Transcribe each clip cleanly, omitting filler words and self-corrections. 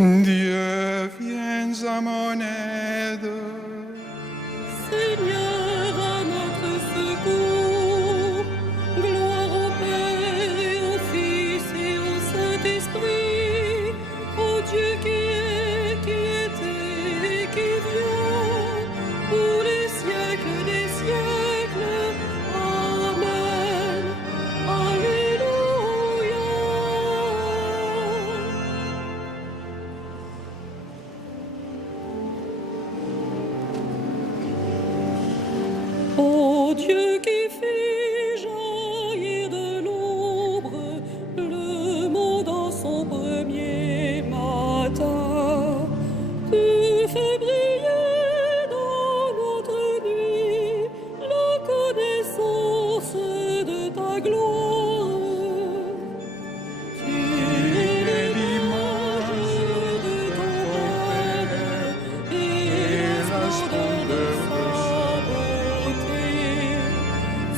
Dieu, viens à mon aide. Seigneur, à notre secours. Gloire au Père et au Fils et au Saint-Esprit, au Dieu qui est, qui était et qui vient, pour les siècles des siècles. Amen. Alléluia. Ô Dieu qui fit jaillir de l'ombre le monde en son premier matin, tu fais briller dans notre nuit la connaissance de ta gloire. Tu es l'image de ton Père et la splendeur de sa beauté.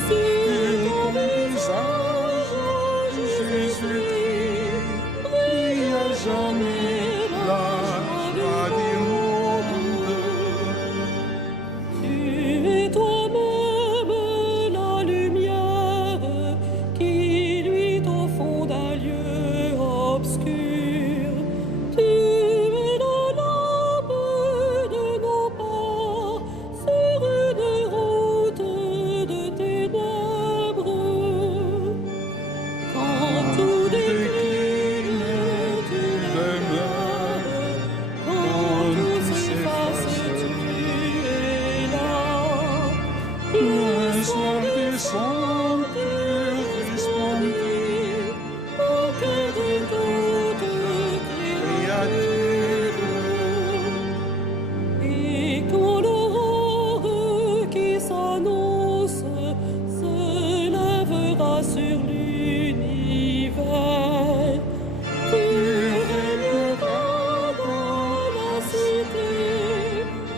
Sur ton visage, Jésus-Christ, brille à jamais la joie du monde. Tu es toi-même la lumière qui luit au fond d'un lieu obscur. Tu es la lampe de nos pas sur une route de ténèbres. Quand tout décline, tu demeures. Quand tout s'efface, tu es là. Le soir descend, tu resplendis au cœur de toute créature. Et quand l'aurore qui s'annonce se lèvera sur l'univers, tu régneras dans la cité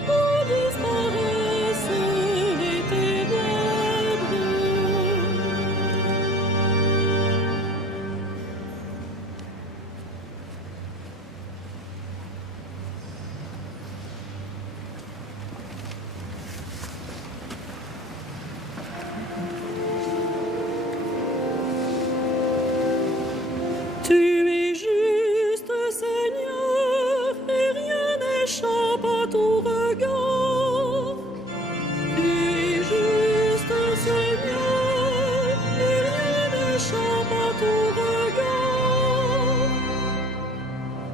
où disparaissent les ténèbres. Tu es juste, Seigneur, et rien n'échappe à ton regard. Tu es juste, Seigneur, et rien n'échappe à ton regard.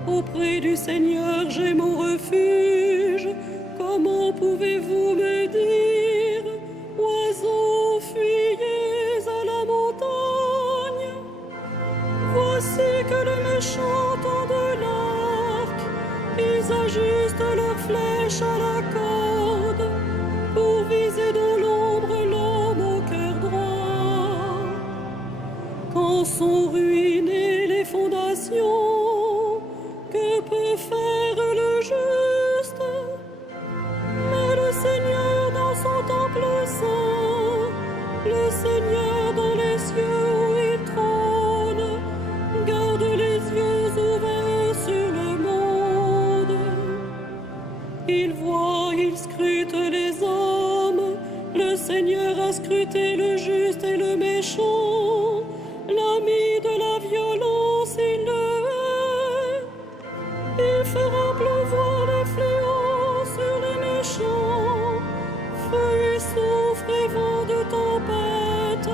Auprès du Seigneur, j'ai mon refuge. Comment pouvez-vous me dire, oiseaux, fuyez à la montagne? Voici que les méchants tendent l'arc, ils ajustent leurs flèches à la corde pour viser dans l'ombre l'homme au cœur droit. Quand sont ruinées les fondations, que peut faire le juste? Mais le Seigneur dans son temple saint, le Seigneur dans les cieux où il trône, garde les yeux ouverts sur le monde. Il voit, il scrute les hommes. Le Seigneur a scruté le juste et le méchant. L'ami de la violence, il le hait. Il fera pleuvoir les fléaux sur les méchants. Feu et soufre et vent de tempête,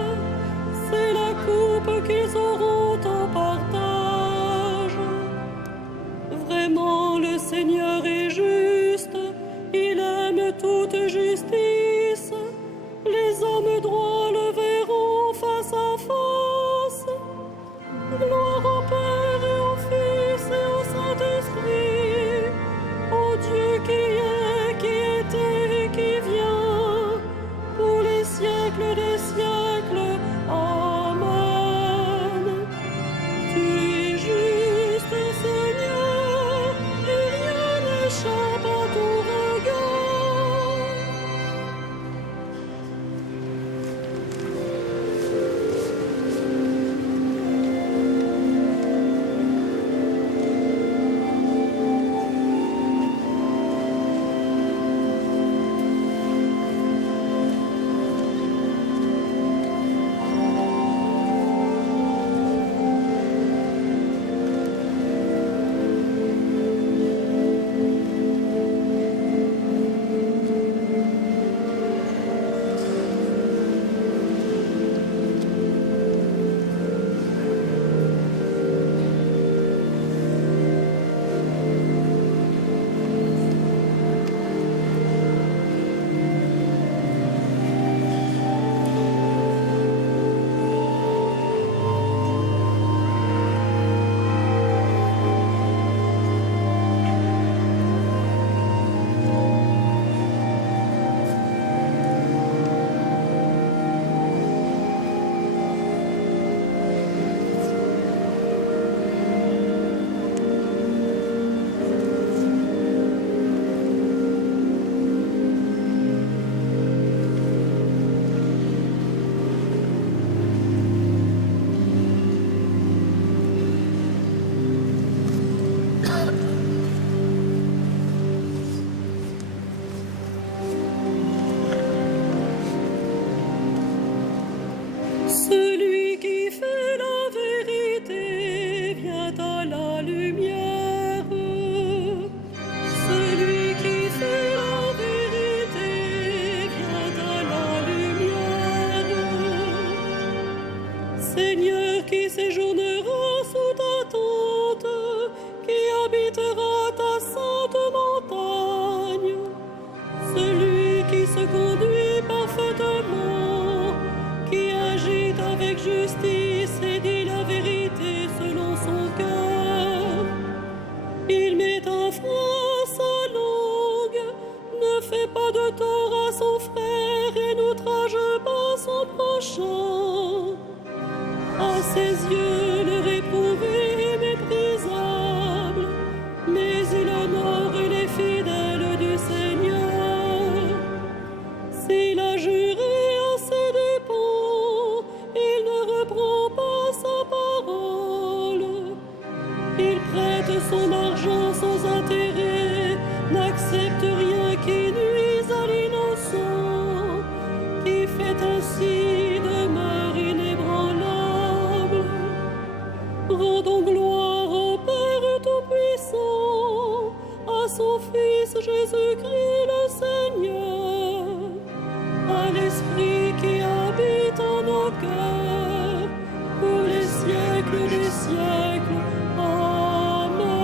c'est la coupe qu'ils auront en partage. Vraiment, le Seigneur est juste, il aime toute justice. Les hommes droits le verront face à face. Gloire au Père et au Fils et au Saint-Esprit, au Dieu qui est, qui était et qui vient, pour les siècles des siècles. Amen. Tu es juste, Seigneur, et rien n'échappe à ton regard. Père qui séjournera sous ta tente, qui habitera ta sainte montagne, celui qui se conduit parfaitement, qui agit avec justice et dit la vérité selon son cœur. Il met un frein à sa langue, ne fait pas de tort à son frère et n'outrage pas son prochain. À ses yeux, le réprouvé est méprisable, mais il honore les fidèles du Seigneur. S'il a juré à ses dépens, il ne reprend pas sa parole. Il prête son argent sans intérêt, n'accepte rien qui nuise à l'innocent, qui fait ainsi demeure inébranlable. Rendons gloire au Père Tout-Puissant, à son Fils Jésus-Christ le Seigneur, à l'Esprit qui habite en nos cœurs, pour les siècles des siècles. Amen.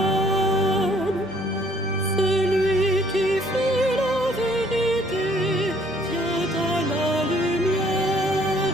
Celui qui fait la vérité vient à la lumière.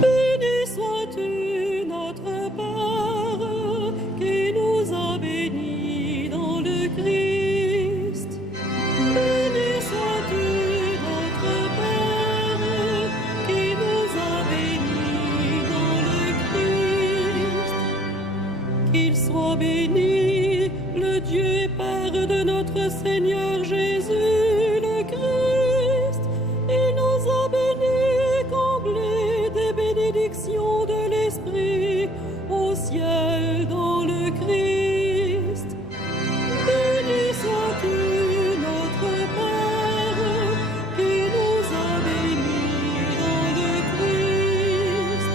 Béni sois-tu, notre Père, qui nous a bénis dans le Christ. Béni sois-tu, notre Père, qui nous a bénis dans le Christ. Qu'il soit béni, le Dieu et Père de notre Seigneur Jésus le Christ. Il nous a bénis et comblés des bénédictions de l'Esprit au ciel dans le Christ. Béni sois-tu, notre Père, qui nous a bénis dans le Christ.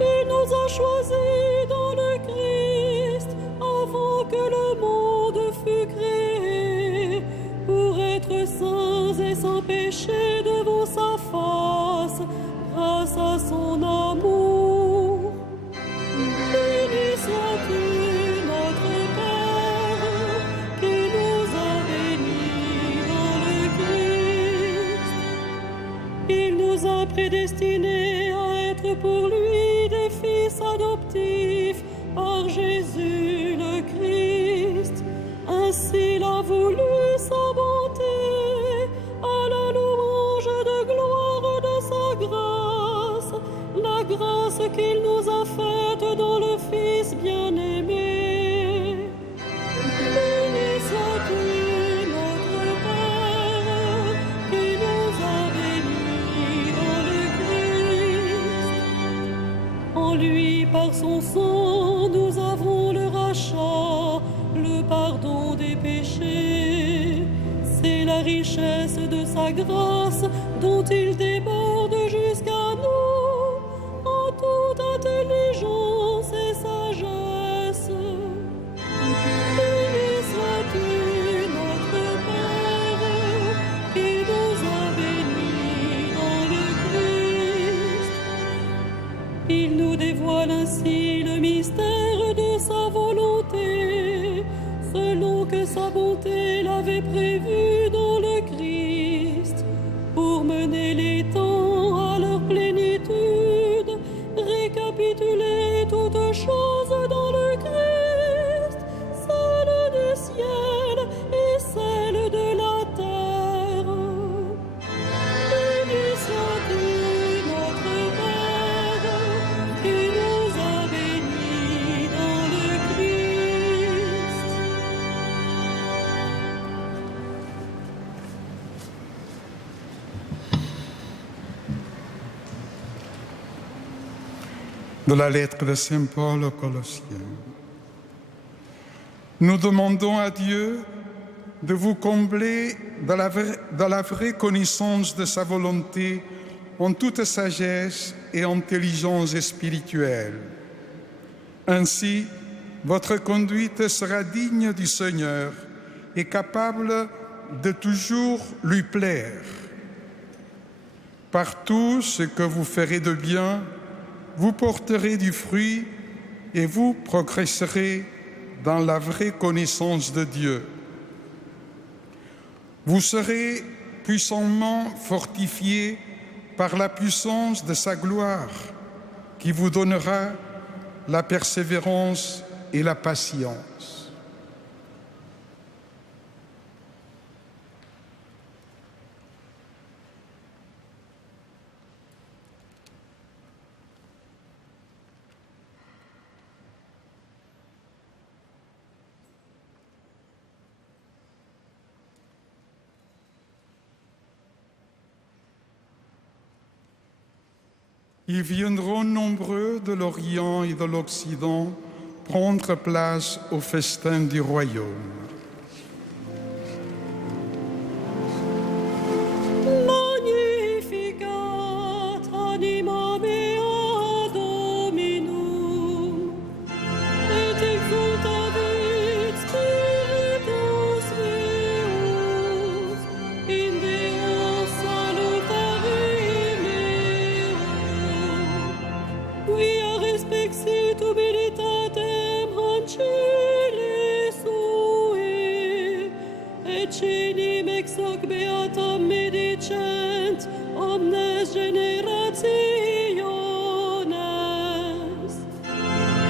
Il nous a choisis dans le Christ avant que le monde fût créé, pour être saints et sans péché devant sa face, grâce à son amour. Béni sois-tu, notre Père, qui nous a bénis dans le Christ. Il nous a prédestinés à être pour lui des fils adoptifs par Jésus le Christ. Ainsi l'a voulu sa bonté, à la louange de gloire de sa grâce, la grâce qu'il nous a faite dans le Fils bien-aimé. Béni sois-tu, notre Père, qui nous a bénis dans le Christ. En lui, par son sang, nous avons le rachat, le pardon des péchés. C'est la richesse de sa grâce dont il déborde jusqu'à nous Il nous dévoile ainsi le mystère de sa volonté, selon que sa bonté l'avait prévu dans le Christ, pour mener les temps à leur plénitude, récapituler toutes choses dans le Christ, celle du ciel et celle de la terre. Béni sois-tu, notre Père, qui nous a bénis dans le Christ. De la lettre de Saint Paul aux Colossiens. Nous demandons à Dieu de vous combler de la vraie connaissance de sa volonté en toute sagesse et intelligence spirituelle. Ainsi, votre conduite sera digne du Seigneur et capable de toujours lui plaire. Par tout ce que vous ferez de bien, vous porterez du fruit et vous progresserez dans la vraie connaissance de Dieu. Vous serez puissamment fortifiés par la puissance de sa gloire qui vous donnera la persévérance et la patience. Ils viendront nombreux de l'Orient et de l'Occident prendre place au festin du royaume. Magnificat anima mea Dominum, et exultavit spiritus meus, in Deo salutare meum. Quia respexit humilitatem ancilli sui, et cenim ex hoc beatam medicent omnes generationes.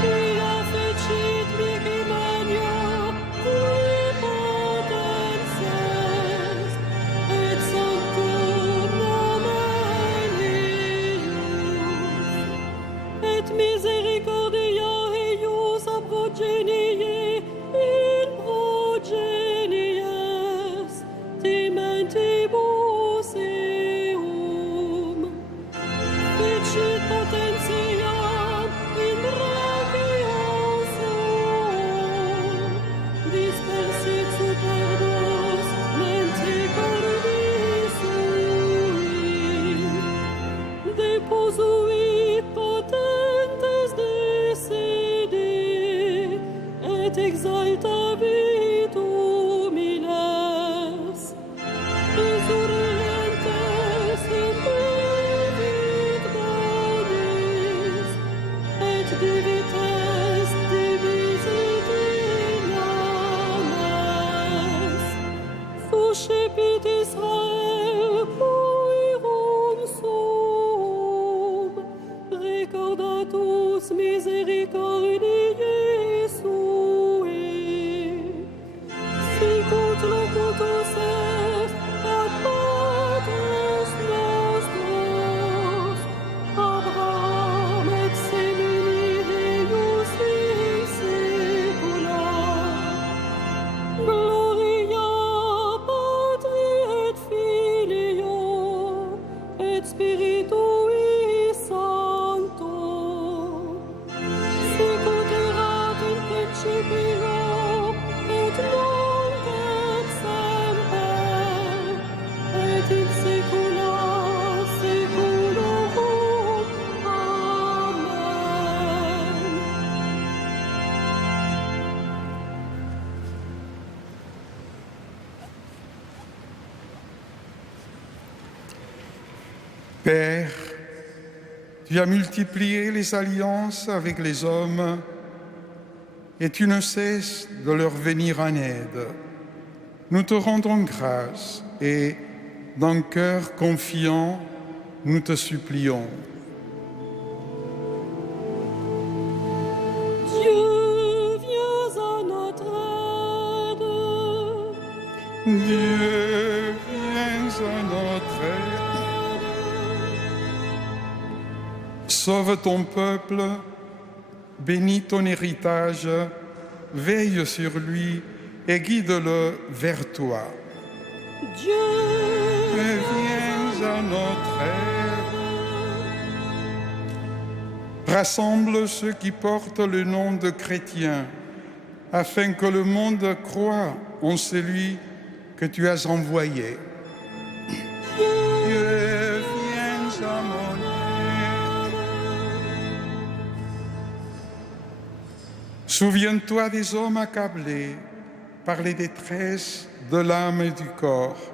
Quia fecit mihi magna qui potences, et sanctum nomen eius. Et misericordia eius ab progenie in progenies timentibus eum. Fecit potentiam in brachiam suum, dispersit superbos mente cordis sui. Deposuit potentes de sede, et exaltavit humiles. Resurrentes implevit bonis, et divites divisit in amas. Suscepit Israel puerum suum, recordatus misericordiae sui. Sicut locutus est ad patres nostros, Abraham et semini eius in saecula. Gloria Patri et Filio et Spiritui Sancto, sicut erat in principio et nunc et semper, et in saecula saeculorum. Amen. Père, Tu as multiplié les alliances avec les hommes et tu ne cesses de leur venir en aide. Nous te rendons grâce et, d'un cœur confiant, nous te supplions. Dieu, viens à notre aide. Dieu, viens à notre aide. Sauve ton peuple, bénis ton héritage, veille sur lui et guide-le vers toi. Dieu, Viens à notre aide. Rassemble ceux qui portent le nom de chrétiens, afin que le monde croie en celui que tu as envoyé. Dieu, viens à mon aide. Souviens-toi des hommes accablés par les détresses de l'âme et du corps,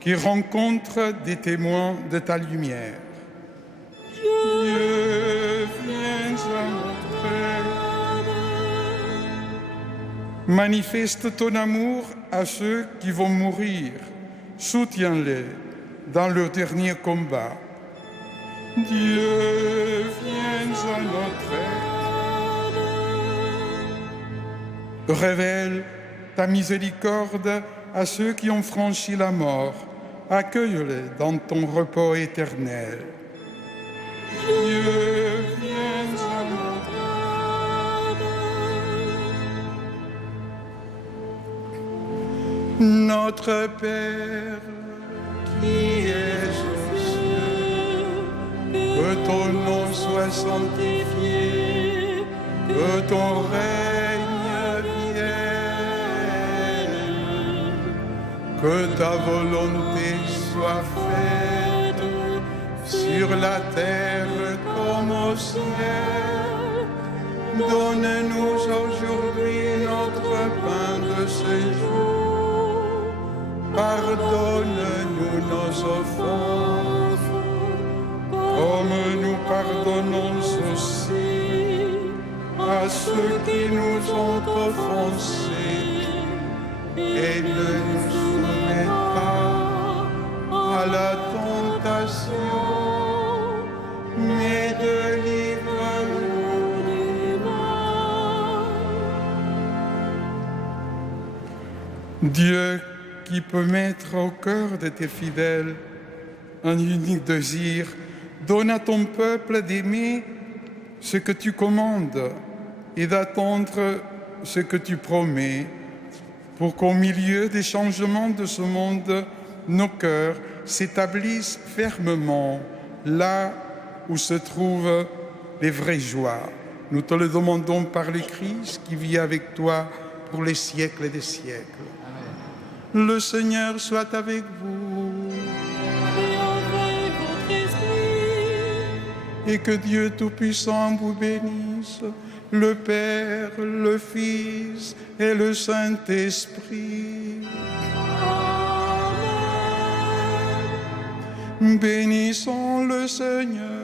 qui rencontrent des témoins de ta lumière. Dieu, viens à notre aide. Manifeste ton amour à ceux qui vont mourir. Soutiens-les dans leur dernier combat. Dieu, viens à notre aide. Révèle ta miséricorde à ceux qui ont franchi la mort. Accueille-les dans ton repos éternel. Dieu, viens à notre aide. Notre Père, qui es aux cieux, que ton nom soit sanctifié, que ton règne vienne, que ta volonté soit faite sur la terre comme au ciel. Donne-nous aujourd'hui notre pain de ce jour. Pardonne-nous nos offenses, comme nous pardonnons aussi à ceux qui nous ont offensés. Et ne nous soumets pas à la tentation, mais délivre-nous du mal. Dieu qui peut mettre au cœur de tes fidèles un unique désir, donne à ton peuple d'aimer ce que tu commandes et d'attendre ce que tu promets, pour qu'au milieu des changements de ce monde, nos cœurs s'établissent fermement là où se trouvent les vraies joies. Nous te le demandons par le Christ qui vit avec toi pour les siècles des siècles. Amen. Le Seigneur soit avec vous. et avec votre esprit. Et que Dieu Tout-Puissant vous bénisse, le Père, le Fils et le Saint-Esprit. Amen. Bénissons le Seigneur.